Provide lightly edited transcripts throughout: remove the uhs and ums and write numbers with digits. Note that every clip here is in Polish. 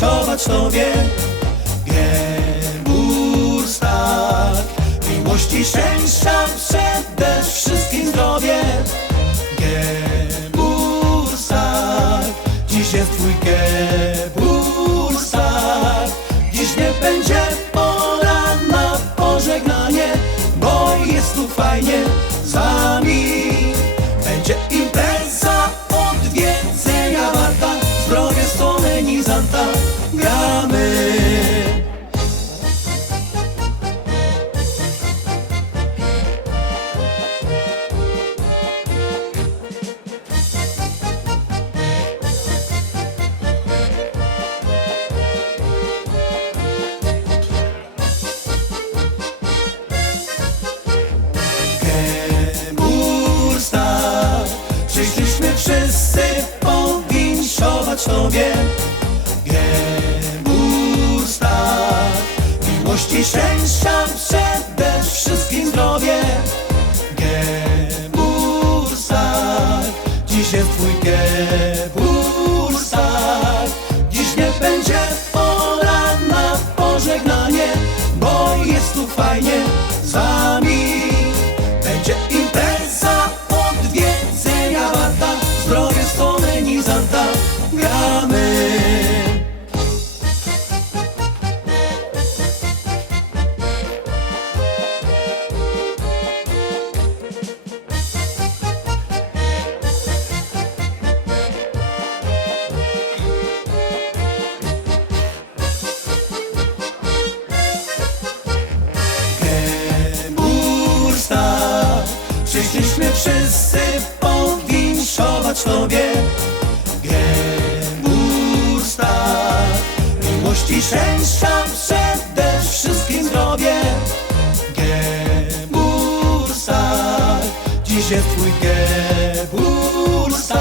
powinszować Tobie. Geburtstag, miłości, szczęścia, przede wszystkim zdrowie. Geburtstag, dziś jest Twój Geburtstag. Dziś nie będzie pora na pożegnanie, bo jest tu fajnie z Wami. Będzie impreza odwiedzenia warta, zdrowie solenizanta gramy. Przyszliśmy wszyscy powinszować Tobie. Geburtstag, miłości, szczęścia, przede wszystkim zdrowie. Geburtstag, dziś jest Twój Geburtstag. Dziś nie będzie pora na pożegnanie, bo jest tu fajnie z Wami. Będzie impreza odwiedzenia warta, zdrowie solenizanta gramy. Przyszliśmy wszyscy powinszować Tobie. Geburtstag, miłości, szczęścia, przede wszystkim zdrowie. Geburtstag, dziś jest Twój Geburtstag.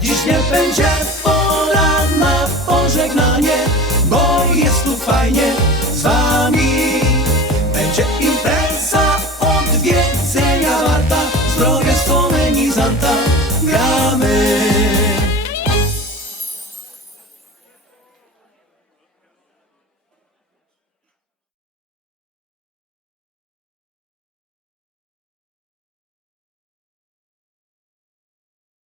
Dziś nie będzie